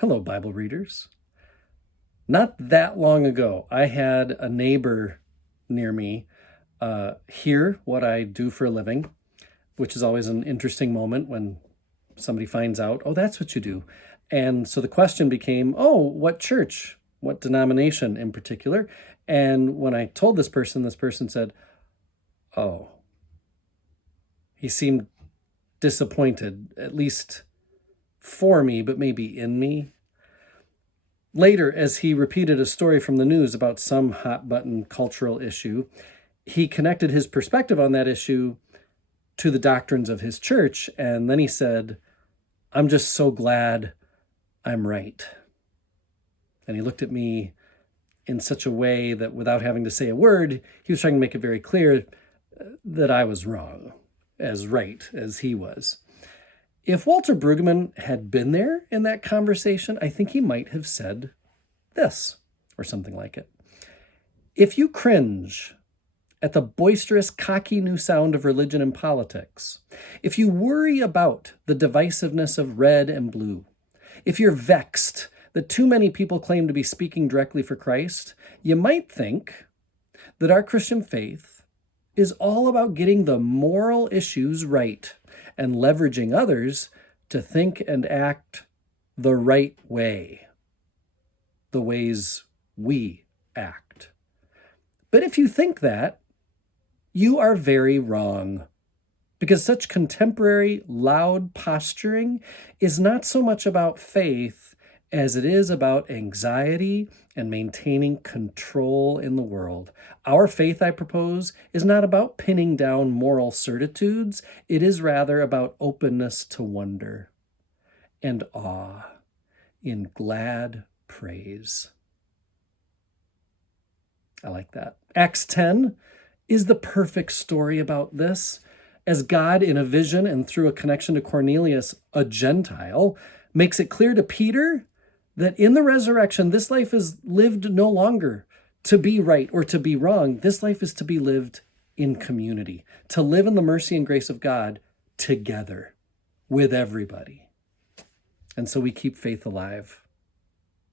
Hello, Bible readers. Not that long ago, I had a neighbor near me hear what I do for a living, which is always an interesting moment when somebody finds out, oh, that's what you do. And so the question became, oh, what church, what denomination in particular? And when I told this person said, oh, he seemed disappointed, at least for me, but maybe in me. Later, as he repeated a story from the news about some hot button cultural issue, he connected his perspective on that issue to the doctrines of his church. And then he said, I'm just so glad I'm right. And he looked at me in such a way that without having to say a word, he was trying to make it very clear that I was wrong, as right as he was. If Walter Brueggemann had been there in that conversation, I think he might have said this, or something like it. If you cringe at the boisterous, cocky new sound of religion and politics, if you worry about the divisiveness of red and blue, if you're vexed that too many people claim to be speaking directly for Christ, you might think that our Christian faith is all about getting the moral issues right and leveraging others to think and act the right way, the ways we act. But if you think that, you are very wrong, because such contemporary, loud posturing is not so much about faith as it is about anxiety and maintaining control in the world. Our faith, I propose, is not about pinning down moral certitudes. It is rather about openness to wonder and awe in glad praise. I like that. Acts 10 is the perfect story about this, as God, in a vision and through a connection to Cornelius, a Gentile, makes it clear to Peter that in the resurrection, this life is lived no longer to be right or to be wrong. This life is to be lived in community, to live in the mercy and grace of God together with everybody. And so we keep faith alive.